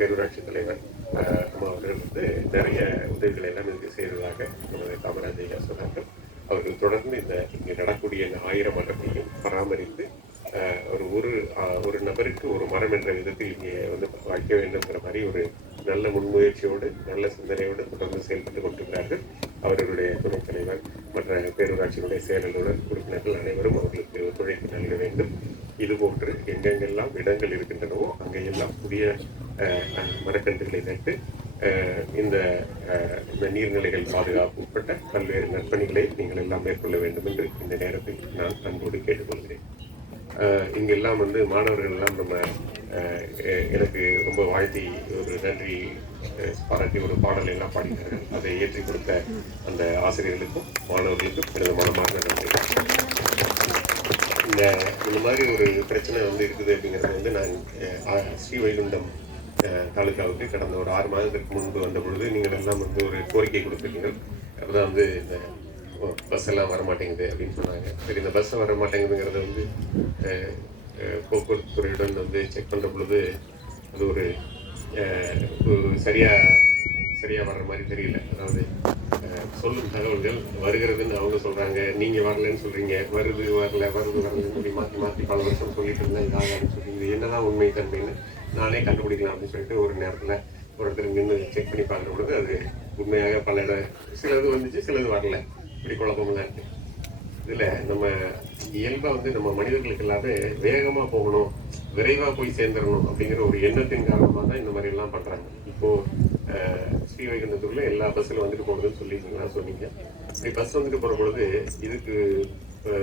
பேரூராட்சி தலைவர் அவர்கள் வந்து நிறைய உதவிகளை எல்லாம் இதுக்கு செய்ததாக நமது காமராஜ் ஐயா சொன்னார்கள். அவர்கள் தொடர்ந்து இங்கே நடக்கூடிய இந்த 1000 மரத்தையும் பராமரித்து ஒரு நபருக்கு ஒரு மரம் என்ற விதத்தில் இங்கே வந்து வைக்க வேண்டும்ங்கிற மாதிரி ஒரு நல்ல முன்முயற்சியோடு நல்ல சிந்தனையோடு தொடர்ந்து செயல்பட்டு கொண்டிருக்கிறார்கள். அவர்களுடைய துணைத் தலைவர் மற்ற பேரூராட்சியினுடைய செயலாளர் உறுப்பினர்கள் அனைவரும் அவர்களுக்கு ஒத்துழைப்பு நல்க வேண்டும். இதுபோன்று எங்கெங்கெல்லாம் இடங்கள் இருக்கின்றனவோ அங்கெல்லாம் புதிய மரக்கன்றுகளை நட்டு இந்த நீர்நிலைகள் பாதுகாப்பு உட்பட்ட பல்வேறு நற்பணிகளை நீங்கள் எல்லாம் மேற்கொள்ள வேண்டும் என்று இந்த நேரத்தில் நான் அன்போடு கேட்டுக்கொள்கிறேன். இங்கெல்லாம் வந்து மாணவர்கள் எல்லாம் நம்ம எனக்கு ரொம்ப வாழ்த்தி ஒரு நன்றி பாராட்டி ஒரு பாடல் எல்லாம் பாடினார்கள். அதை ஏற்றி கொடுத்த அந்த ஆசிரியர்களுக்கும் மாணவர்களுக்கும் எனது மனமார்ந்த நன்றி. இந்த மாதிரி ஒரு பிரச்சனை வந்து இருக்குது அப்படிங்கிறது வந்து நான் ஸ்ரீவைகுண்டம் தாலுக்காவுக்கு கடந்த ஒரு 6 மாதத்திற்கு முன்பு வந்த பொழுது நீங்கள் எல்லாம் வந்து ஒரு கோரிக்கை கொடுத்துருக்கீங்கள். அப்போதான் வந்து இந்த பஸ் எல்லாம் வரமாட்டேங்குது அப்படின்னு சொன்னாங்க. சரி, இந்த பஸ் வர மாட்டேங்குதுங்கிறத வந்து போக்குவரத்து துறையுடன் வந்து செக் பண்ணுற பொழுது அது ஒரு சரியாக வர்ற மாதிரி தெரியல. அதாவது சொல்லும் தகவல்கள் வருகிறதுன்னு அவங்க சொல்கிறாங்க, நீங்கள் வரலன்னு சொல்கிறீங்க, வரலன்னு சொல்லி மாற்றி பல வருஷம் சொல்லிட்டு இருந்தேன். இதாகன்னு சொல்லி இது என்னதான் உண்மை தன்மைன்னு நானே கண்டுபிடிக்கலாம் அப்படின்னு சொல்லிட்டு ஒரு நேரத்தில் ஒரு இடத்துல நின்று செக் பண்ணி பார்க்குற பொழுது அது உண்மையாக பல சிலது வந்துச்சு, சிலது வரல. இப்படி குழப்பமெல்லாம் இருக்குது. இதில் நம்ம இயல்பாக வந்து நம்ம மனிதர்களுக்கு எல்லாமே வேகமாக போகணும், விரைவாக போய் சேர்ந்துடணும் அப்படிங்கிற ஒரு எண்ணத்தின் காரணமாக தான் இந்த மாதிரி எல்லாம் பண்ணுறாங்க. இப்போது ஸ்ரீவைகுண்டத்தூரில் எல்லா பஸ்ஸில் வந்துட்டு போகுதுன்னு சொல்லியிருக்கீங்களா சொன்னீங்க. இப்படி பஸ் வந்துட்டு போகிற பொழுது இதுக்கு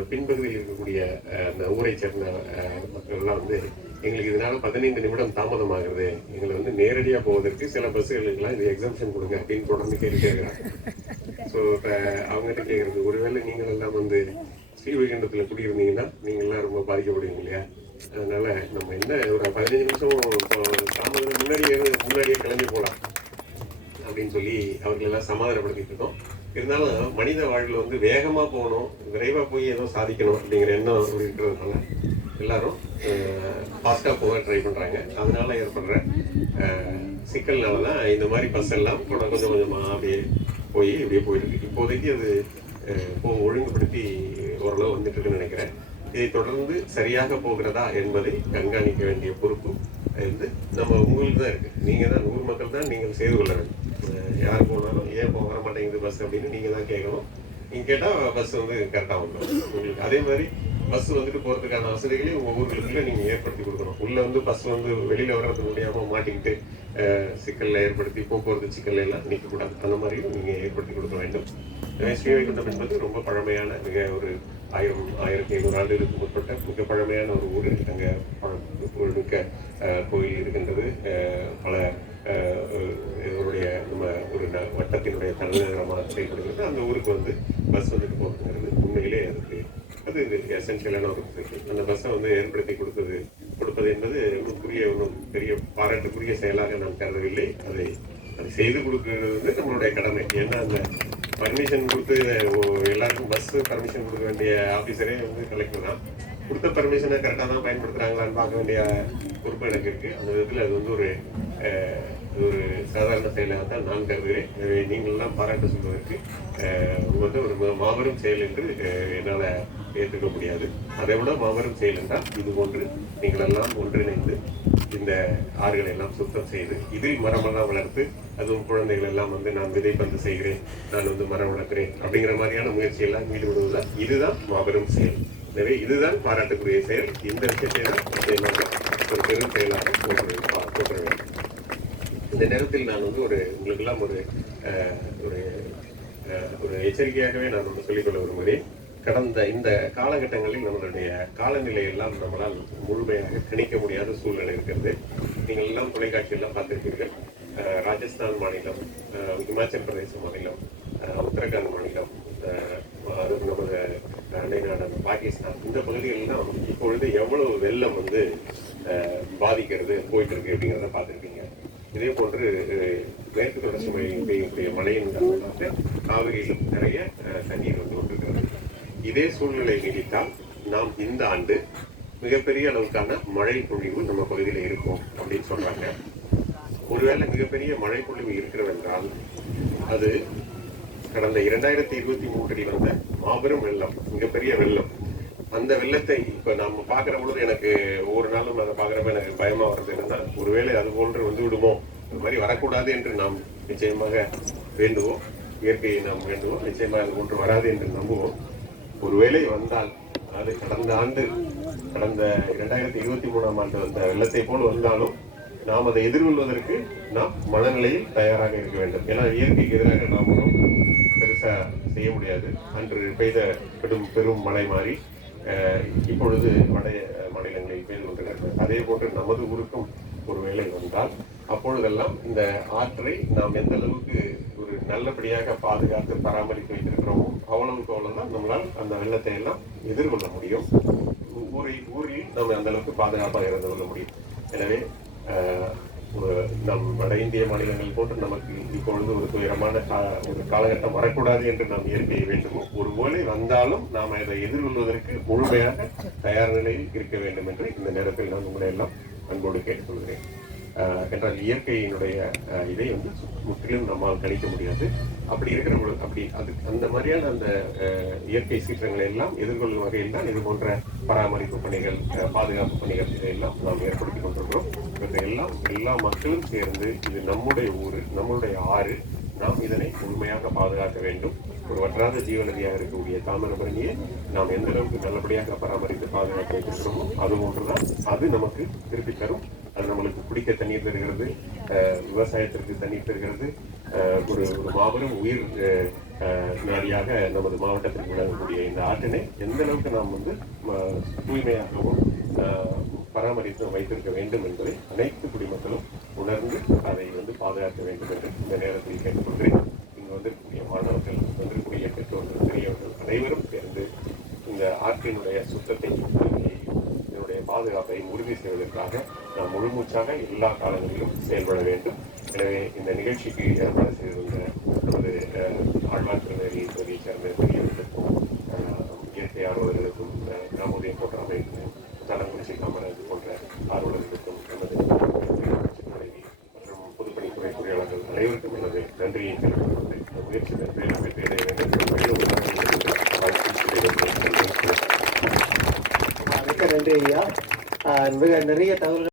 பின்பகுதியில் இருக்கக்கூடிய அந்த ஊரை சேர்ந்த மக்கள்லாம் வந்து எங்களுக்கு இதனால 15 நிமிடம் தாமதமாகிறது, எங்களை வந்து நேரடியாக போவதற்கு சில பஸ்ஸுகளுக்கெல்லாம் இது எக்ஸம்ஷன் கொடுங்க அப்படின்னு தொடர்ந்து கேட்குறாங்க. ஸோ இப்போ அவங்ககிட்ட கேட்குறது, ஒருவேளை நீங்கள் எல்லாம் வந்து ஸ்ரீவைகுண்டத்தில் குடியிருந்தீங்கன்னா நீங்கள்லாம் ரொம்ப பாதிக்கப்படுவீங்க இல்லையா? அதனால நம்ம என்ன ஒரு 15 நிமிஷம் தாமதம் முன்னாடியே கிளம்பி போகலாம் அப்படின்னு சொல்லி அவர்களெல்லாம் சமாதானப்படுத்திட்டு இருக்கோம். இருந்தாலும் மனித வாழ்வில் வந்து வேகமாக போகணும், விரைவாக போய் ஏதோ சாதிக்கணும் அப்படிங்கிற எண்ணம் இருக்கிறதுனால எல்லாரும் ஃபாஸ்ட்டாக போக ட்ரை பண்ணுறாங்க. அதனால ஏற்படுற சிக்கல்னால தான் இந்த மாதிரி பஸ் எல்லாம் கொஞ்சம் கொஞ்சமாக அப்படியே போயிருக்கு. இப்போதைக்கு அது ஒழுங்குபடுத்தி ஓரளவு வந்துட்டு இருக்குன்னு நினைக்கிறேன். இதை தொடர்ந்து சரியாக போகிறதா என்பதை கண்காணிக்க வேண்டிய பொறுப்பு வந்து உங்களுக்கு தான் இருக்குது. நீங்கள் தான், ஊர் மக்கள் தான் நீங்கள் செய்து கொள்ள வேண்டும். யார் போனாலும் ஏன் வர மாட்டேங்குது பஸ் அப்படின்னு நீங்கள் தான் கேட்கணும். நீங்கள் கேட்டால் பஸ் வந்து கரெக்டாக வந்துடும் உங்களுக்கு. அதே மாதிரி பஸ் வந்துட்டு போகிறதுக்கான வசதிகளையும் உங்கள் ஊர்களுக்குள்ள நீங்கள் ஏற்படுத்தி கொடுக்கணும். உள்ளே வந்து பஸ் வந்து வெளியில் வர்றது முடியாமல் மாட்டிக்கிட்டு சிக்கலில் ஏற்படுத்தி போக்குவரத்து சிக்கல் எல்லாம் நிற்கக்கூடாது. அந்த மாதிரியும் நீங்கள் ஏற்படுத்தி கொடுக்க வேண்டும். ஸ்ரீவைகுண்டம் என்பது ரொம்ப பழமையான, மிக ஒரு 1500 ஆண்டுகளுக்கு முற்பட்ட மிக பழமையான ஒரு ஊர். அங்கே மிக்க கோயில் இருக்கின்றது. பல இவருடைய நம்ம ஒரு வட்டத்தினுடைய தலைநகரமாக செயல்படுகிறது. அந்த ஊருக்கு வந்து பஸ் வந்துட்டு போகிறதுங்கிறது உண்மையிலே அது எசென்ஷியலான ஒரு விஷயம். அந்த பஸ்ஸை வந்து ஏற்படுத்தி கொடுப்பது என்பது ஒன்றும் பெரிய பாராட்டுக்குரிய செயலாக நான் கருதவில்லை. அதை செய்து கொடுக்கிறது வந்து நம்மளுடைய கடமை. ஏன்னா அந்த பர்மிஷன் கொடுத்து எல்லாருக்கும் பஸ் பர்மிஷன் கொடுக்க வேண்டிய ஆஃபீஸரே வந்து கலெக்டர் தான். கொடுத்த பர்மிஷனை கரெக்டாக தான் பயன்படுத்துகிறாங்களான்னு பார்க்க வேண்டிய பொறுப்பு எனக்கு இருக்குது. அந்த விதத்தில் அது வந்து ஒரு சாதாரண செயலாக தான் நான் கருதுகிறேன். நீங்களெல்லாம் பாராட்டு சொல்வதற்கு வந்து ஒரு மாபெரும் செயல் என்று என்னால் ஏற்றுக்க முடியாது. அதை விட மாபெரும் செயல் என்றால் இது போன்று நீங்களெல்லாம் ஒன்றிணைந்து இந்த ஆறுகளை எல்லாம் சுத்தம் செய்து இதில் மரமெல்லாம் வளர்த்து, அதுவும் குழந்தைகள் எல்லாம் வந்து நான் விதைப்பந்து செய்கிறேன், நான் வந்து மரம் வளர்க்கிறேன் அப்படிங்கிற மாதிரியான முயற்சியெல்லாம் ஈடுபடுவதால் இதுதான் மாபெரும் செயல். எனவே இதுதான் பாராட்டுக்குரிய செயல். இந்த விஷயத்தை தான் ஒரு பெரும் செயலாக போற்ற வேண்டும். இந்த நேரத்தில் நான் வந்து உங்களுக்கெல்லாம் ஒரு எச்சரிக்கையாகவே நான் ஒன்று சொல்லிக்கொள்ள விரும்புகிறேன். கடந்த இந்த காலகட்டங்களில் நம்மளுடைய காலநிலை எல்லாம் நம்மளால் முழுமையாக கணிக்க முடியாத சூழ்நிலை இருக்கிறது. நீங்கள் எல்லாம் தொலைக்காட்சியெல்லாம் பார்த்திருப்பீர்கள். ராஜஸ்தான் மாநிலம், இமாச்சல் பிரதேச மாநிலம், உத்தரகாண்ட் மாநிலம், நமது அண்டை நாடான பாகிஸ்தான், இந்த பகுதிகளெல்லாம் இப்பொழுது எவ்வளவு வெள்ளம் வந்து பாதிக்கிறது போயிட்டு இருக்கு அப்படிங்கிறத பார்த்துருப்பீங்க. இதே போன்று மேற்கு தொடர்ச்சி மழையில் பெய்யக்கூடிய மழையின் காரணமாக காவிரியிலும் நிறைய தண்ணீர் வந்து கொண்டிருக்கிறது. இதே சூழ்நிலை நீடித்தால் நாம் இந்த ஆண்டு மிகப்பெரிய அளவுக்கான மழை பொழிவு நம்ம பகுதியில் இருக்கும் அப்படின்னு சொல்றாங்க. ஒருவேளை மிகப்பெரிய மழை பொழிவு இருக்கிறதென்றால் அது கடந்த 2023 வந்த மாபெரும் வெள்ளம், மிகப்பெரிய வெள்ளம். அந்த வெள்ளத்தை இப்ப நம்ம பாக்குற பொழுது எனக்கு ஒவ்வொரு நாளும் அதை பாக்குறப்ப எனக்கு பயமா வருது. என்னன்னா ஒருவேளை அது போன்று வந்து விடுமோ, அது மாதிரி வரக்கூடாது என்று நாம் நிச்சயமாக வேண்டுவோம். இயற்கையை நாம் வேண்டுவோம். நிச்சயமாக அது போன்று வராது என்று நம்புவோம். ஒருவேளை வந்தால் அது கடந்த 2023 வந்த வெள்ளத்தை போல் வந்தாலும் நாம் அதை எதிர்கொள்வதற்கு நாம் மனநிலையில் தயாராக இருக்க வேண்டும். ஏன்னா இயற்கைக்கு எதிராக நாம் ஒன்றும் பெருசா செய்ய முடியாது. அன்று பெய்த பெரும் மழை மாறி இப்பொழுது வட மாநிலங்களில் பெய்து கொண்டிருக்கிறது. அதே போன்று நமது ஊருக்கும் ஒரு வேளை வந்தால் அப்பொழுதெல்லாம் இந்த ஆற்றை நாம் எந்த அளவுக்கு ஒரு நல்லபடியாக பாதுகாத்து பராமரித்து வைத்திருக்கிறோமோ அவ்வளவுக்கு அவ்வளவுதான் நம்மளால் அந்த வெள்ளத்தை எல்லாம் எதிர்கொள்ள முடியும். ஊரில் நாம் அந்த அளவுக்கு பாதுகாப்பாக இருந்து கொள்ள முடியும். எனவே நம் வட இந்திய மாநிலங்கள் போன்று நமக்கு இப்பொழுது ஒரு துயரமான ஒரு காலகட்டம் வரக்கூடாது என்று நாம் இயற்கையை வேண்டுமோ, ஒருவேளை வந்தாலும் நாம் அதை எதிர்கொள்வதற்கு முழுமையாக தயார் நிலையில் இருக்க வேண்டும் என்று இந்த நேரத்தில் நான் உங்களை எல்லாம் அன்போடு கேட்டுக்கொள்கிறேன். என்றால் இயற்கையினுடைய இதை வந்து முற்றிலும் நம்மால் கணிக்க முடியாது. அப்படி இருக்கிற பொழுது அந்த மாதிரியான அந்த இயற்கை சீற்றங்களை எல்லாம் எதிர்கொள்ளும் வகையில் தான் இது போன்ற பராமரிப்பு பணிகள், பாதுகாப்பு பணிகள் இதையெல்லாம் நாம் ஏற்படுத்தி கொண்டிருக்கிறோம். இவற்றையெல்லாம் எல்லா மக்களும் சேர்ந்து இது நம்முடைய ஊர், நம்மளுடைய ஆறு, நாம் இதனை முழுமையாக பாதுகாக்க வேண்டும். ஒரு வற்றாத ஜீவநதியாக இருக்கக்கூடிய தாமிரபரணியை நாம் எந்த அளவுக்கு நல்லபடியாக பராமரித்து பாதுகாக்க வைத்திருக்கிறோமோ அது போன்றுதான் அது நமக்கு திருப்பி தரும். அது நம்மளுக்கு குடிக்க தண்ணீர் தருகிறது, விவசாயத்திற்கு தண்ணீர் தருகிறது. ஒரு மாபெரும் உயிர் நாடியாக நமது மாவட்டத்திற்கு விளங்கக்கூடிய இந்த ஆற்றினை எந்த அளவுக்கு நாம் வந்து தூய்மையாகவும் பராமரித்து வைத்திருக்க வேண்டும் என்பதை அனைத்து குடிமக்களும் உணர்ந்து அதை வந்து பாதுகாக்க வேண்டும் என்று இந்த நேரத்தில் கேட்டுக்கொள்கிறேன். இங்கு வந்திருக்கக்கூடிய மாணவர்கள், வந்திருக்கக்கூடிய பெற்றோர்கள், பெரியவர்கள் அனைவரும் சேர்ந்து இந்த ஆற்றினுடைய சுத்தத்தை, இதனுடைய பாதுகாப்பை உறுதி செய்வதற்காக நாம் முழுமூச்சாக எல்லா காலங்களிலும் செயல்பட வேண்டும். எனவே இந்த நிகழ்ச்சிக்கு ஏற்பாடு செய்திருந்த நமது ஆழ்வார் திருநெல்வேலி பகுதியைச் சேர்ந்த பெரியவர்களுக்கும், இயற்கை ஆர்வலர்களுக்கும், கிராமோதயம் போன்ற அமைப்பு, தலங்குறிச்சி காமராஜ் போன்ற ஆர்வலர்களுக்கும், நமது தலைவி மற்றும் பொதுப்பணித்துறை பொறியாளர்கள் அனைவருக்கும் எனது நன்றியை தெரிவித்துக் கொண்டு இந்த முயற்சி மேலும் வெற்றி அடைய வேண்டும். மிக்க நன்றி ஐயா. நிறைய தகவல்கள்